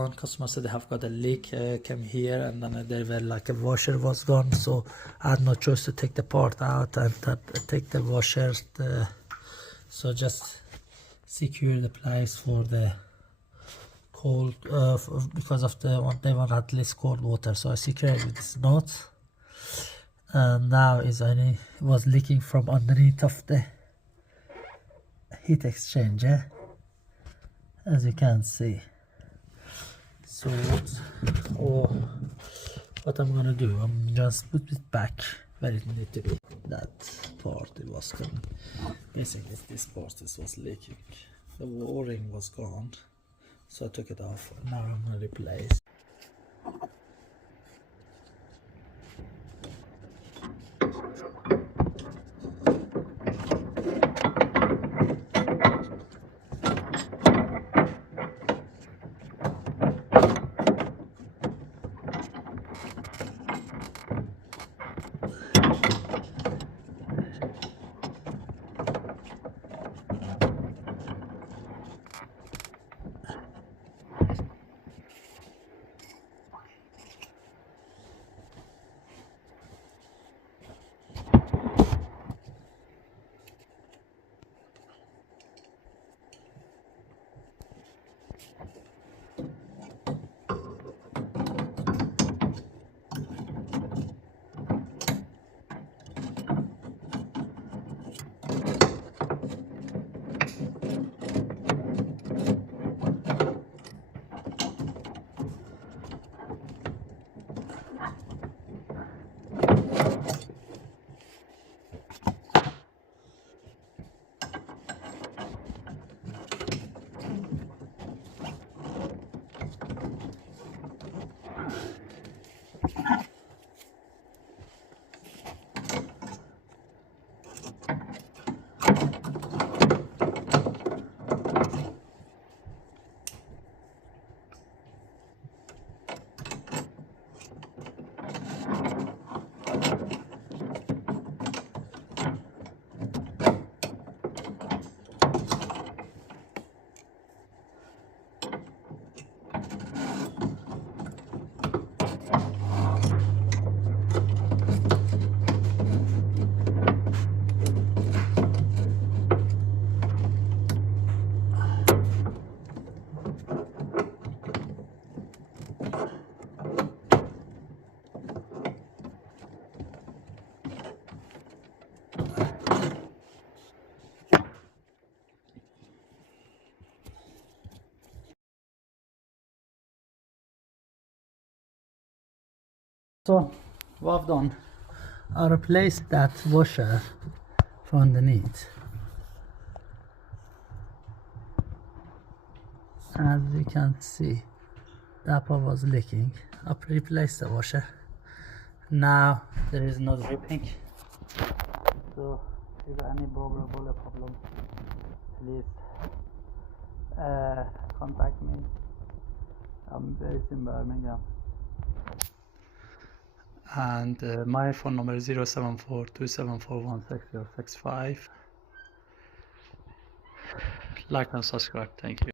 One customer said they have got a leak, came here, and then they were like a washer was gone, so I had no choice to take the part out and take the washer. So just secure the place for the cold, because of the one they want at least cold water, so I secured with this knot. And now it was leaking from underneath of the heat exchanger, as you can see. So what I'm gonna do, I'm just put it back where it needs to be. That part, it was coming. Basically this part was leaking. The o-ring was gone, so I took it off. Now I'm gonna replace. So what I've done, I replaced that washer from underneath. As you can see, that part was leaking. I replaced the washer. Now there is no dripping. So if you got any boiler problem, please contact me. I'm based in Birmingham. And my phone number is 074-274-16065. Like and subscribe. Thank you.